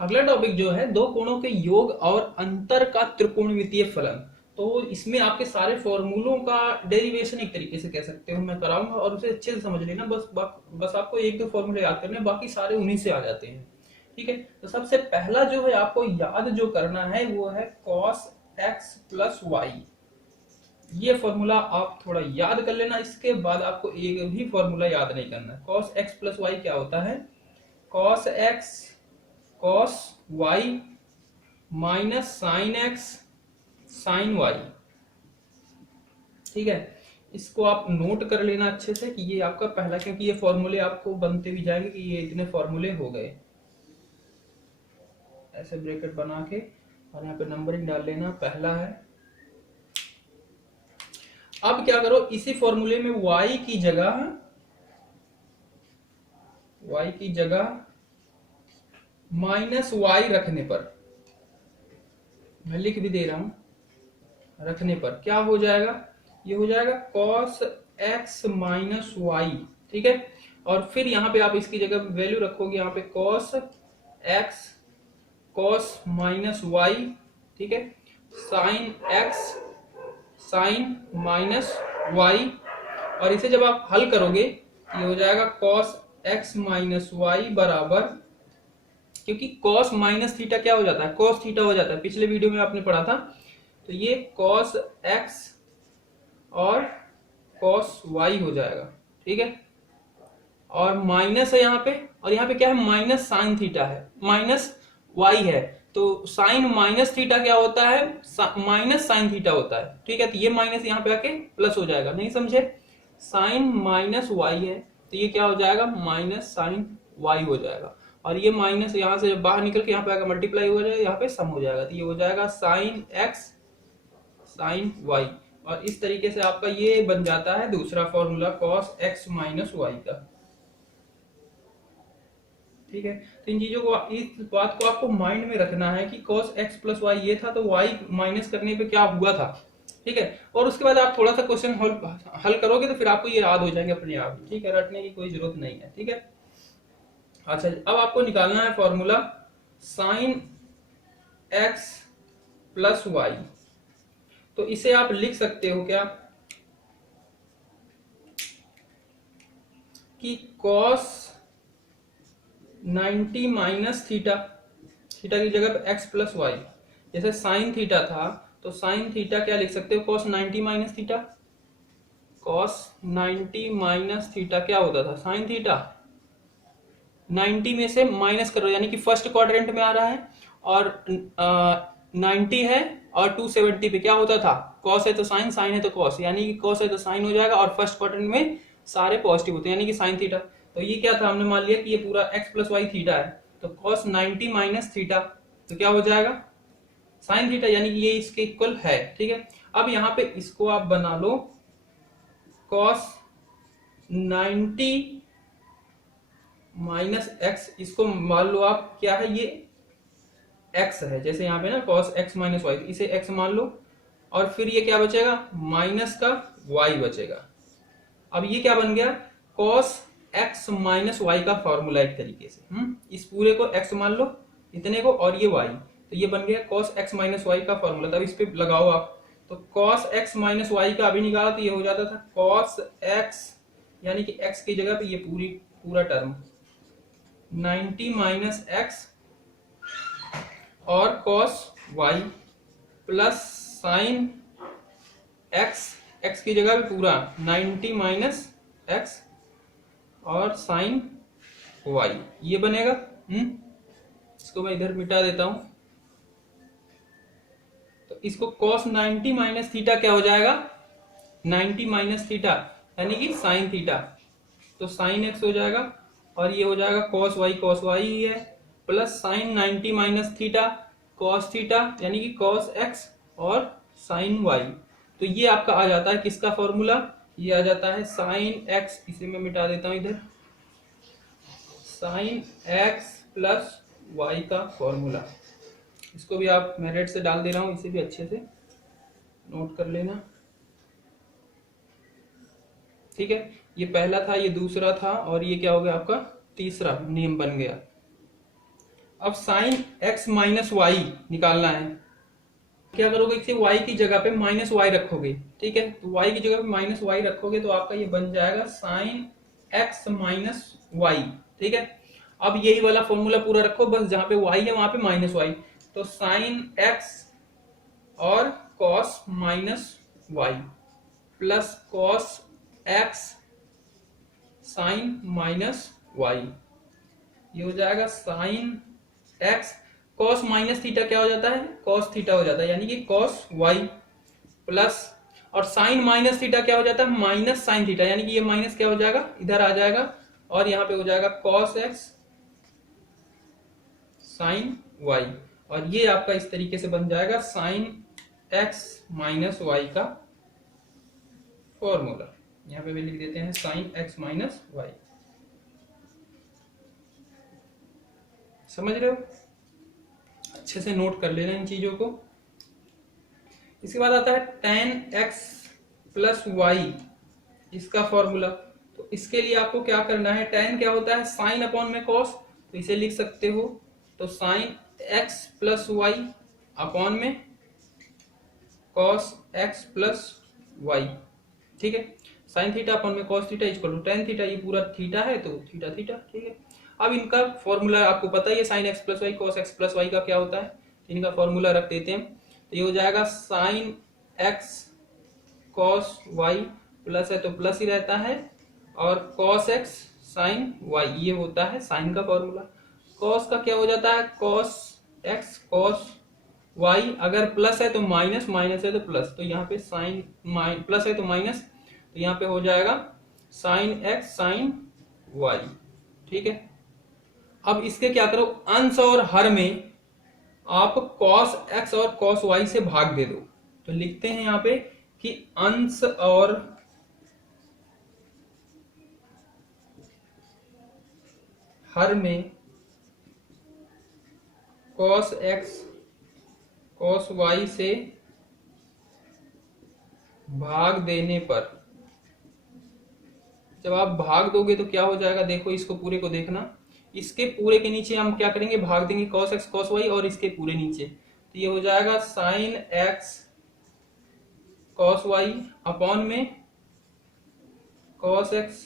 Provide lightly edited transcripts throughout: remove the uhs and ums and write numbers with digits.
अगला टॉपिक जो है दो कोणों के योग और अंतर का त्रिकोणमितीय फलन। तो इसमें आपके सारे फॉर्मूलों का डेरिवेशन एक तरीके से कह सकते हो मैं कराऊंगा और उसे अच्छे से समझ लेना। बस आपको एक दो फॉर्मूले याद करने, बाकी सारे उन्हीं से आ जाते हैं। ठीक है, तो सबसे पहला जो है आपको याद जो करना है वो है cos x प्लस वाई। ये फॉर्मूला आप थोड़ा याद कर लेना, इसके बाद आपको एक भी फॉर्मूला याद नहीं करना। cos x प्लस वाई क्या होता है? cos x cos y minus sine x sine y। ठीक है, इसको आप नोट कर लेना अच्छे से कि ये आपका पहला, क्योंकि ये फॉर्मूले आपको बनते भी जाएंगे कि ये इतने फॉर्मूले हो गए। ऐसे ब्रैकेट बना के और यहाँ पे नंबरिंग डाल लेना, पहला है। अब क्या करो, इसी फॉर्मूले में y की जगह माइनस वाई रखने पर, मैं लिख भी दे रहा हूं, रखने पर क्या हो जाएगा? ये हो जाएगा cos x माइनस वाई। ठीक है, और फिर यहाँ पे आप इसकी जगह वैल्यू रखोगे, यहाँ पे cos x cos minus y. ठीक है, sine x sine minus y, और इसे जब आप हल करोगे ये हो जाएगा cos x माइनस वाई बराबर, क्योंकि cos माइनस थीटा क्या हो जाता है? cos थीटा हो जाता है, पिछले वीडियो में आपने पढ़ा था। तो ये cos x और cos y हो जाएगा। ठीक है, और माइनस है यहाँ पे, और यहाँ पे क्या है? माइनस साइन थीटा है, माइनस y है। तो साइन माइनस थीटा क्या होता है? माइनस साइन थीटा होता है। ठीक है, तो ये माइनस यहाँ पे आके प्लस हो जाएगा, नहीं समझे? साइन माइनस वाई है तो ये क्या हो जाएगा? माइनस साइन वाई हो जाएगा, और ये माइनस यहाँ से बाहर निकल के यहाँ पे आकर मल्टीप्लाई हो जाएगा, यहाँ पे सम हो जाएगा, तो ये हो जाएगा साइन एक्स साइन वाई। और इस तरीके से आपका ये बन जाता है दूसरा formula cos x minus y का। ठीक है, तो इन चीजों को, इस बात को आपको माइंड में रखना है कि cos x प्लस वाई ये था, तो y माइनस करने पे क्या हुआ था। ठीक है, और उसके बाद आप थोड़ा सा क्वेश्चन हल करोगे तो फिर आपको ये याद हो जाएंगे अपने आप। ठीक है, रटने की कोई जरूरत नहीं है। ठीक है, अच्छा अब आपको निकालना है formula sine x plus y. तो इसे आप लिख सकते हो क्या कि cos 90 माइनस थीटा, थीटा की जगह पे x प्लस वाई। जैसे साइन थीटा था तो साइन थीटा क्या लिख सकते हो? cos 90 minus theta. cos 90 minus theta क्या होता था? Sine theta. 90 में से माइनस करो, यानी कि फर्स्ट क्वाड्रेंट में आ रहा है, और 90 है और 270 पे क्या होता था? cos है तो साइन, साइन है तो cos, यानी कि cos है तो साइन हो जाएगा, और फर्स्ट क्वाड्रेंट में सारे पॉजिटिव होते हैं, यानी कि साइन थीटा। तो ये क्या था? हमने मान लिया कि ये पूरा x प्लस वाई थीटा है, तो cos 90 माइनस थीटा तो क्या हो जाएगा? साइन थीटा, यानी कि ये इसके इक्वल है। ठीक है, अब यहाँ पे इसको आप बना लो cos 90 माइनस एक्स, इसको मान लो आप क्या है? ये x है, जैसे यहाँ पे ना cos x माइनस वाई, इसे x मान लो, और फिर ये क्या बचेगा? माइनस का y बचेगा। अब ये क्या बन गया? cos x माइनस वाई का फॉर्मूला एक तरीके से। इस पूरे को x मान लो, इतने को, और ये y, तो ये बन गया cos x माइनस वाई का फॉर्मूला। तब इस पे लगाओ आप, तो cos x माइनस वाई का अभी निकाला तो ये हो जाता था cos x, यानी कि x की जगह पे ये पूरा टर्म 90 माइनस एक्स और cos y plus sign x, x की जगह पे पूरा 90 माइनस एक्स और साइन y, ये बनेगा। इसको मैं इधर मिटा देता हूं, तो इसको cos 90 माइनस थीटा क्या हो जाएगा? 90 माइनस थीटा यानी कि साइन थीटा, तो साइन x हो जाएगा, और ये हो जाएगा cos y ही है, plus sign 90 minus theta cos theta यानी कि cos x और साइन y। तो ये आपका आ जाता है किसका फॉर्मूला? ये आ जाता है साइन x, इसे मैं मिटा देता हूं इधर, साइन x प्लस y का फॉर्मूला। इसको भी आप, मैं रेड से डाल दे रहा हूं, इसे भी अच्छे से नोट कर लेना। ठीक है, ये पहला था, ये दूसरा था, और ये क्या हो गया आपका? तीसरा नियम बन गया। अब साइन एक्स माइनस वाई निकालना है। क्या करोगे, इसे y की जगह पे माइनस वाई रखोगे, ठीक है। तो y की जगह पे माइनस वाई रखोगे तो आपका ये बन जाएगा साइन x माइनस वाई, ठीक है। अब यही वाला फॉर्मूला पूरा रखो, बस जहां पे y है वहां पे माइनस वाई, तो साइन x और cos minus y plus cos x sine minus y, ये हो जाएगा sine x। Cos minus theta क्या हो जाता है, कॉस थीटा हो जाता है, यानी कि कॉस वाई प्लस, और साइन माइनस थीटा क्या हो जाता है, माइनस साइन थीटा, यानी कि ये माइनस क्या हो जाएगा, इधर आ जाएगा और यहाँ पे हो जाएगा कॉस एक्स साइन वाई। और ये आपका इस तरीके से बन जाएगा साइन एक्स माइनस वाई का फॉर्मूला। यहाँ पे भी लिख देते हैं साइन एक्स माइनस वाई। समझ रहे हो, अच्छे से नोट कर लेना इन चीजों को। इसके बाद आता है tan x प्लस वाई, इसका फॉर्मूला। तो इसके लिए आपको क्या करना है, tan क्या होता है, साइन अपॉन में कॉस, तो इसे लिख सकते हो, तो sine x plus y upon में कॉस x प्लस वाई, ठीक है। साइन थीटा अपॉन में cos theta equal to tan theta, ये पूरा थीटा है तो थीटा थीटा, ठीक है। अब इनका फॉर्मूला आपको पता ही है, sine x plus y cos x plus y का क्या होता है, इनका फॉर्मूला रख देते हैं। तो ये हो जाएगा sine x cos y, plus है तो प्लस ही रहता है, और कॉस एक्स साइन वाई, ये होता है साइन का फॉर्मूला। कॉस का क्या हो जाता है, कॉस एक्स कॉस वाई, अगर प्लस है तो माइनस, माइनस है तो प्लस, तो यहाँ पे साइन प्लस है तो माइनस, तो यहाँ पे हो जाएगा साइन एक्स साइन वाई, ठीक है। अब इसके क्या करो, अंश और हर में आप cos x और cos y से भाग दे दो। तो लिखते हैं यहाँ पे कि अंश और हर में cos x cos y से भाग देने पर, जब आप भाग दोगे तो क्या हो जाएगा, देखो इसको पूरे को देखना, इसके पूरे के नीचे हम क्या करेंगे, भाग देंगे cos x cos y, और इसके पूरे नीचे, तो ये हो जाएगा sine x cos y upon में cos x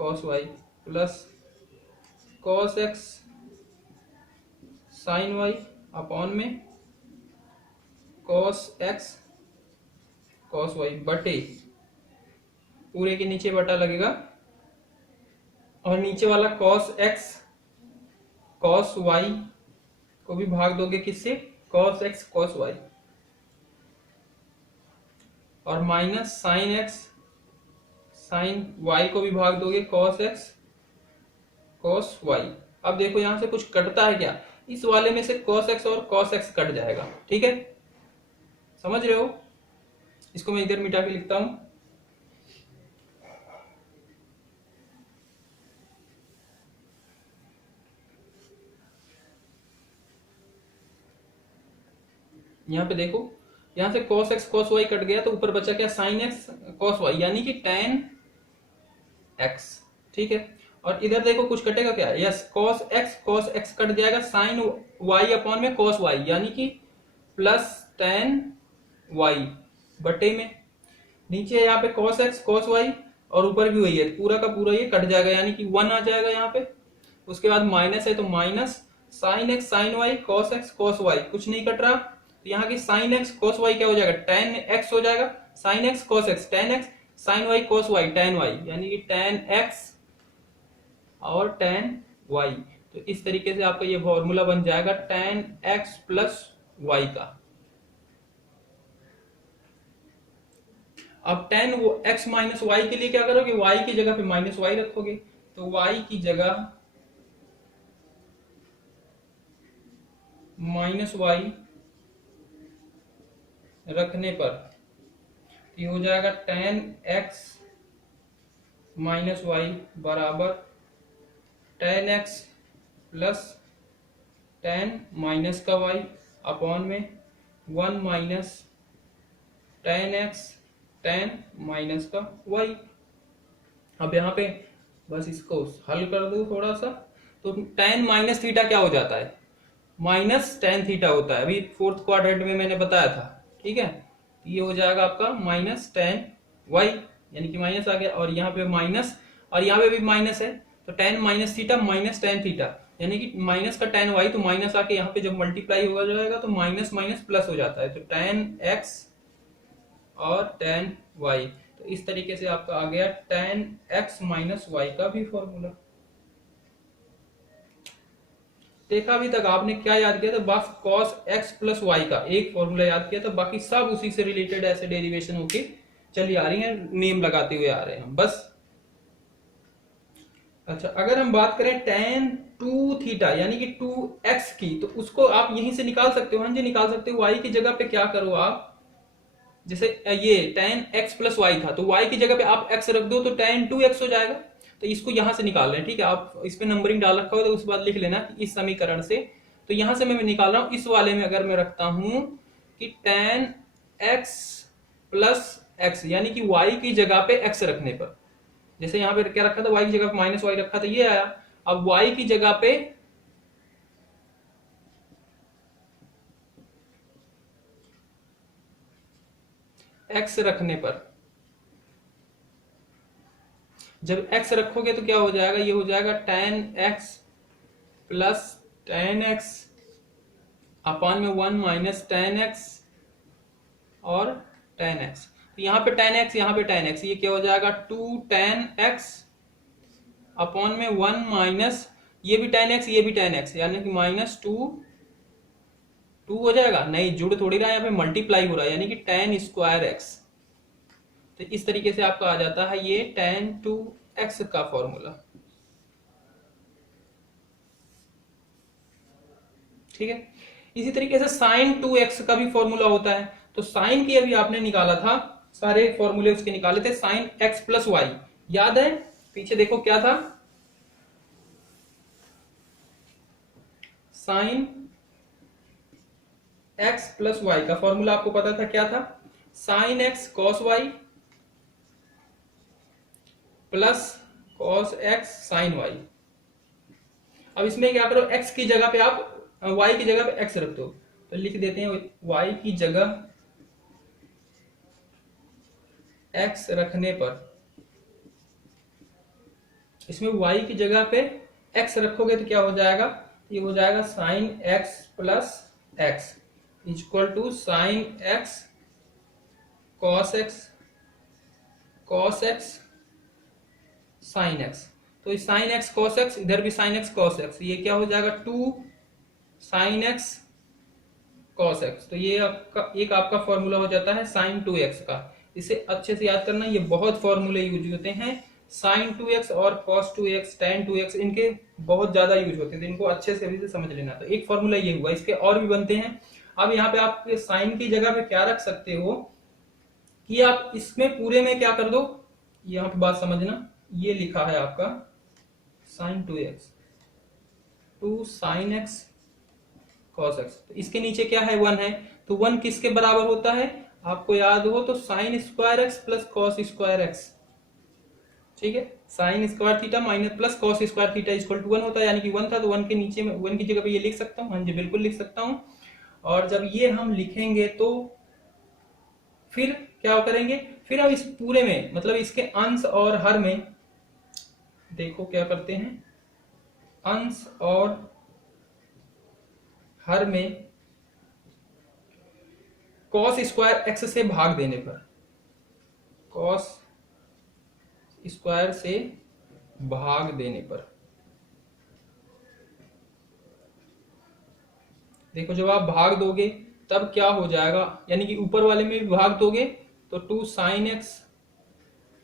cos y plus cos x sine y upon में cos x cos y बटे, पूरे के नीचे बटा लगेगा, और नीचे वाला cos x cos y को भी भाग दोगे किससे, cos x cos y, और minus sine x sine y को भी भाग दोगे cos x cos y। अब देखो यहां से कुछ कटता है क्या, इस वाले में से cos x और cos x कट जाएगा, ठीक है। समझ रहे हो, इसको मैं इधर मिटा के लिखता हूं। यहाँ पे देखो, यहां से cos x cos y cut गया, तो ऊपर बचा क्या, sin x cos y, यानी कि tan x, ठीक है। और इधर देखो कुछ कटेगा क्या, यस, cos x कट जाएगा, sin y अपॉन में cos y, यानी कि प्लस tan y बटे में, नीचे यहाँ पे cos x cos y, और ऊपर भी वही है, पूरा का पूरा ये कट जाएगा, यानी कि 1 आ जाएगा यहाँ पे। उसके बाद माइनस है तो minus sine x sine y cos x cos y, कुछ नहीं कट रहा, तो यहाँ की साइन एक्स cos y क्या हो जाएगा, tan x हो जाएगा, sine x cos x tan x, sine y cos y tan y, यानी कि tan x और tan y। तो इस तरीके से आपका ये फॉर्मूला बन जाएगा tan x प्लस y का। अब tan x माइनस वाई के लिए क्या करोगे, y की जगह पे माइनस वाई रखोगे, तो y की जगह माइनस वाई रखने पर ये हो जाएगा tan x माइनस वाई बराबर tan x plus tan minus का y अपॉन में 1 minus tan x tan minus का y। अब यहाँ पे बस इसको हल कर दो थोड़ा सा, तो tan माइनस थीटा क्या हो जाता है, माइनस tan थीटा होता है, अभी फोर्थ क्वाड्रेंट में मैंने बताया था। ठीक है, ये हो जाएगा आपका माइनस tan y, यानी कि माइनस आ गया, और यहाँ पे माइनस, और यहाँ पे भी माइनस है, तो tan minus theta minus tan theta, यानी कि माइनस का tan y, तो माइनस आके यहाँ पे जब मल्टीप्लाई हो जाएगा तो माइनस माइनस प्लस हो जाता है, तो tan x और tan y। तो इस तरीके से आपका आ गया tan x माइनस y का भी फॉर्मूला। देखा अभी तक आपने क्या याद किया था, बस cos x प्लस वाई का एक फॉर्मूला याद किया था, बाकी सब उसी से रिलेटेड ऐसे डेरिवेशन होके चली आ रही है, नेम लगाते हुए आ रहे हैं हम बस। अच्छा, अगर हम बात करें tan 2 थीटा यानी कि 2x की, तो उसको आप यहीं से निकाल सकते हो। हाँ जी, निकाल सकते हो। y की जगह पे क्या करो आप, जैसे ये tan x प्लस वाई था, तो y की जगह पे आप x रख दो तो tan 2x हो जाएगा। तो इसको यहां से निकाल रहे हैं, ठीक है, आप इस पे नंबरिंग डाल रखा हो तो उस बाद लिख लेना कि इस समीकरण से। तो यहां से मैं निकाल रहा हूं, इस वाले में अगर मैं रखता हूं कि tan x प्लस एक्स, यानी कि y की जगह पे x रखने पर, जैसे यहाँ पे क्या रखा था, y की जगह पे माइनस वाई रखा था, ये आया। अब y की जगह पे x रखने पर, जब x रखोगे तो क्या हो जाएगा, ये हो जाएगा tan x plus tan x अपान में 1 माइनस tan x और tan x। तो यहाँ पे tan x, यहाँ पे tan x, ये क्या हो जाएगा 2 tan x अपॉन में 1 माइनस, ये भी tan x ये भी tan x, यानी कि माइनस 2 हो जाएगा। नहीं, जुड़ थोड़ी रहा है, यहाँ पे मल्टीप्लाई हो रहा है, यानी कि tan स्क्वायर x। तो इस तरीके से आपका आ जाता है ये tan 2x का फॉर्मूला। ठीक है, इसी तरीके से sin 2x का भी फॉर्मूला होता है। तो sin की अभी आपने निकाला था, सारे फॉर्मूले उसके निकाले थे, sin x प्लस वाई, याद है? पीछे देखो क्या था, sin x प्लस वाई का फॉर्मूला आपको पता था, क्या था, sin x cos y plus cos x sin y। अब इसमें क्या करो, x की जगह पे आप y की जगह पे x रख दो, तो लिख देते हैं y की जगह x रखने पर, इसमें y की जगह पे x रखोगे तो क्या हो जाएगा, ये हो जाएगा sin x plus x equal to sine x cos x sin x। तो इस sin x cos x, इधर भी sin x cos x, ये क्या हो जाएगा 2 sin x cos x। तो ये आपका फॉर्मूला हो जाता है sin 2x का। इसे अच्छे से याद करना, ये बहुत फॉर्मूले यूज होते हैं, sin 2x और cos 2x tan 2x, इनके बहुत ज्यादा यूज होते हैं, तो इनको अच्छे से अभी से समझ लेना। तो एक फॉर्मूला ये हुआ, इसके और भी बनते हैं। अब यहाँ पे आप साइन की जगह पे क्या रख सकते हो कि आप इसमें पूरे में क्या कर दो, यहाँ पे बात समझना, ये लिखा है आपका sin 2x 2 sin x cos x, तो इसके नीचे क्या है 1 है, तो 1 किसके बराबर होता है, आपको याद हो तो sin square x plus cos square x। ठीक है, sin square theta minus plus cos square theta equal to 1 होता है, यानी कि 1 था तो 1 के नीचे में 1 की जगह पे ये लिख सकता हूँ। हाँ जी, बिल्कुल लिख सकता हूँ। और जब ये हम लिखेंगे तो फिर क्या करेंगे, फिर हम इस पूरे में, मतलब इसके अंश और हर में देखो क्या करते हैं, अंश और हर में cos स्क्वायर x से भाग देने पर, cos स्क्वायर से भाग देने पर, देखो जब आप भाग दोगे तब क्या हो जाएगा, यानी कि ऊपर वाले में भी भाग दोगे तो 2 sin x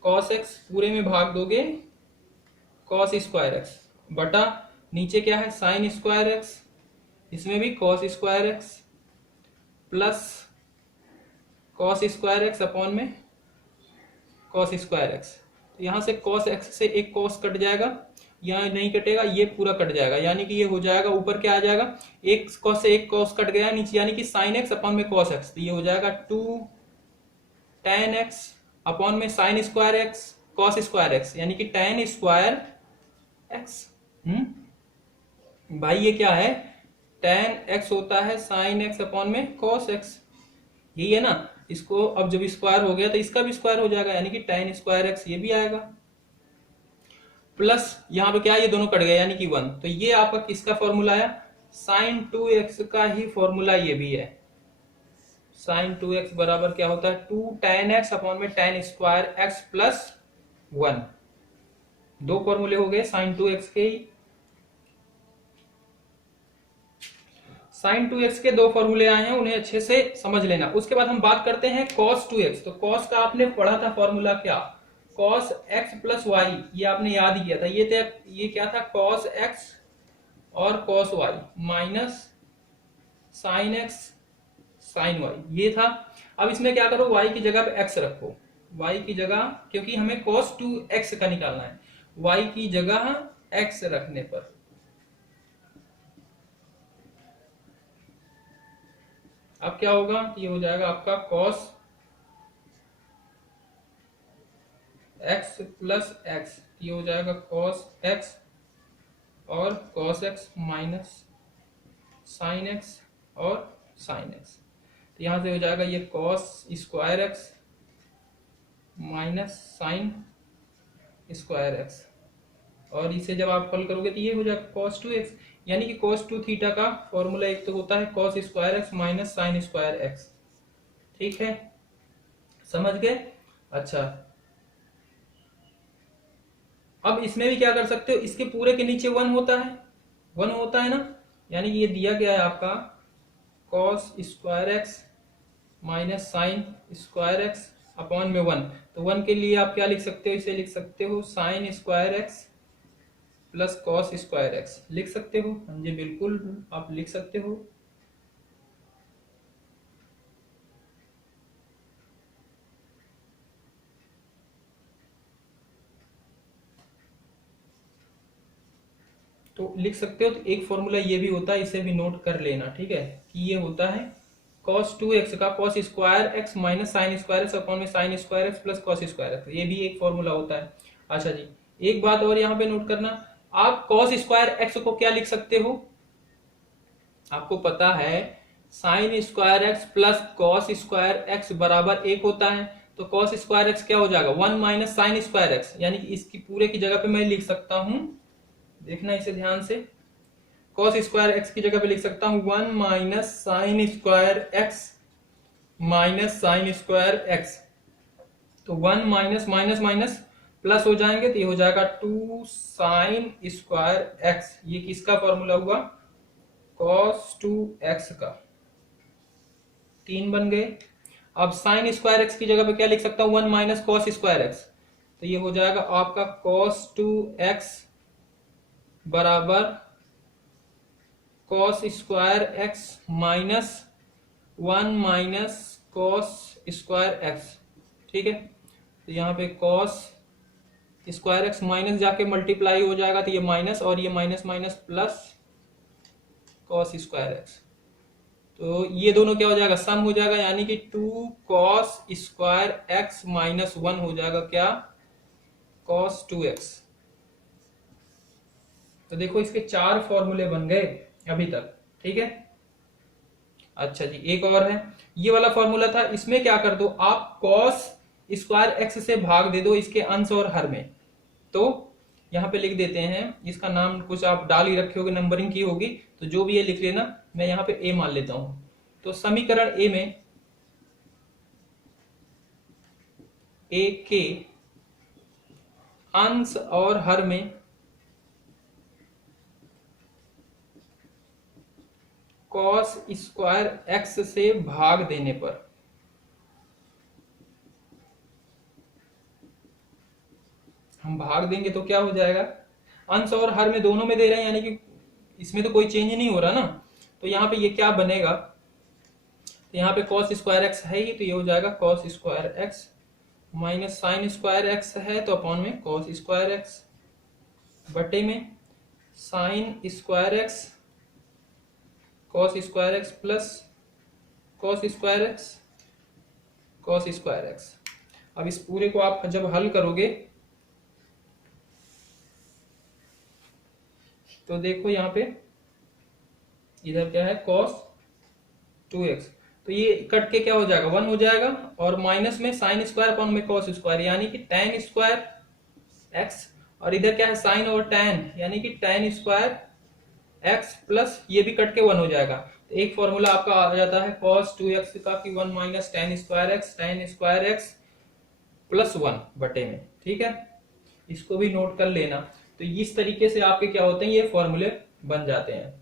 cos x, पूरे में भाग दोगे cos स्क्वायर x बटा नीचे क्या है sin स्क्वायर x, इसमें भी cos square x plus cos square x upon में cos स्क्वायर x। तो यहां से cos x से एक cos कट जाएगा, यहाँ नहीं कटेगा, ये पूरा कट जाएगा, यानी कि ये हो जाएगा, ऊपर क्या आ जाएगा, एक cos से एक cos कट गया नीचे, यानी कि sin x अपॉन में cos x, तो ये हो जाएगा 2 tan x अपॉन में sin square x cos square x, यानी कि tan स्क्वायर x। भाई ये क्या है, tan x होता है sin x अपॉन में cos x, यही है ना। इसको अब जब स्क्वायर हो गया तो इसका भी स्क्वायर हो जाएगा, यानी कि tan स्क्वायर x ये भी आएगा, प्लस यहाँ पे क्या है, ये दोनों कट गए यानी कि 1। तो ये आपका किसका फॉर्मूला आया, sin 2x का ही फॉर्मूला ये भी है। sin 2x बराबर क्या होता है, 2 tan x अपॉन में tan स्क्वायर x प्लस 1। दो फॉर्मूले हो गए sin 2x के ही। sin 2x के दो फॉर्मूले आए हैं, उन्हें अच्छे से समझ लेना। उसके बाद हम बात करते हैं cos 2x। तो cos का आपने पढ़ा था फॉर्मूला क्या, cos x प्लस वाई, ये आपने याद ही किया था। ये क्या था, cos x और cos y minus sin x sin y, ये था। अब इसमें क्या करो, y की जगह पे x रखो, y की जगह, क्योंकि हमें cos 2x का निकालना है, y की जगह x रखने पर अब क्या होगा, ये हो जाएगा आपका cos x प्लस x, ये हो जाएगा cos x और cos x minus sin x और sin x। तो यहां से हो जाएगा ये cos square x minus sin square x, और इसे जब आप हल करोगे तो ये हो जाएगा cos 2x, यानी कि cos 2 थीटा का फॉर्मूला एक तो होता है cos square x minus sin square x। ठीक है, समझ गए। अच्छा, अब इसमें भी क्या कर सकते हो, इसके पूरे के नीचे 1 होता है, 1 होता है ना, यानी कि ये दिया गया है आपका cos square x minus sin square x upon में 1। तो 1 के लिए आप क्या लिख सकते हो, इसे लिख सकते हो sin square x plus cos square x, लिख सकते हो। हाँ जी बिल्कुल, आप लिख सकते हो। तो लिख सकते हो। तो एक फॉर्मूला ये भी होता है, इसे भी नोट कर लेना, ठीक है, कि ये होता है cos 2x का cos square x minus sine square x upon में sine square x plus cos square x, ये भी एक फॉर्मूला होता है। अच्छा जी, एक बात और यहाँ पे नोट करना, आप cos स्क्वायर x को क्या लिख सकते हो, आपको पता है sign square x plus cos square x बराबर 1 होता है। तो cos स्क्वायर एक्स क्या हो जाएगा, 1 माइनस साइन स्क्वायर एक्स, यानी कि इसकी पूरे की जगह पे मैं लिख सकता हूं, देखना इसे ध्यान से, cos स्क्वायर एक्स की जगह पे लिख सकता हूं 1 minus sine square x minus sine square x. तो 1 माइनस माइनस माइनस प्लस हो जाएंगे, तो ये हो जाएगा 2 साइन स्क्वायर एक्स। ये किसका फॉर्मूला हुआ, cos 2x का। 3 बन गए। अब साइन स्क्वायर एक्स की जगह पे क्या लिख सकता हूं, 1 माइनस कॉस स्क्वायर एक्स, तो ये हो जाएगा आपका cos 2x बराबर cos square x minus 1 minus cos square x. ठीक है, तो यहाँ पे cos स्क्वायर एक्स माइनस जाके मल्टीप्लाई हो जाएगा, तो ये माइनस और ये minus minus plus cos square x. तो ये दोनों क्या हो जाएगा, सम हो जाएगा, यानी कि 2 cos स्क्वायर एक्स माइनस 1 हो जाएगा क्या, cos 2x। तो देखो इसके 4 फॉर्मूले बन गए अभी तक, ठीक है। अच्छा जी, एक और है, ये वाला फॉर्मूला था, इसमें क्या कर दो आप, cos स्क्वायर एक्स से भाग दे दो इसके अंश और हर में। तो यहाँ पे लिख देते हैं, इसका नाम कुछ आप डाल ही रखे होगे, नंबरिंग की होगी, तो जो भी ये लिख लेना, मैं यहाँ पे a मान लेता हूं। तो समीकरण a में a के अंश और हर में cos स्क्वायर एक्स से भाग देने पर हम भाग देंगे तो क्या हो जाएगा, अंश और हर में दोनों में दे रहे हैं, यानी कि इसमें तो कोई चेंज नहीं हो रहा ना। तो यहाँ पे ये क्या बनेगा, तो यहाँ पे cos स्क्वायर एक्स है ही, तो ये हो जाएगा cos square x minus sine square x है, तो अपॉन में cos स्क्वायर एक्स बटे में sine square x cos square x plus cos square x cos square x. अब इस पूरे को आप जब हल करोगे तो देखो यहाँ पे इधर क्या है cos 2x, तो ये कट के क्या हो जाएगा 1 हो जाएगा, और माइनस में साइन स्क्वायर अपॉन में cos स्क्वायर यानी कि tan स्क्वायर x, और इधर क्या है साइन और tan यानी कि tan स्क्वायर x प्लस ये भी कट के 1 हो जाएगा। तो एक फॉर्मूला आपका आ जाता है cos 2x का कि 1 minus tan square x plus 1 बटे में, ठीक है, इसको भी नोट कर लेना। तो इस तरीके से आपके क्या होते हैं, ये फॉर्मूले बन जाते हैं।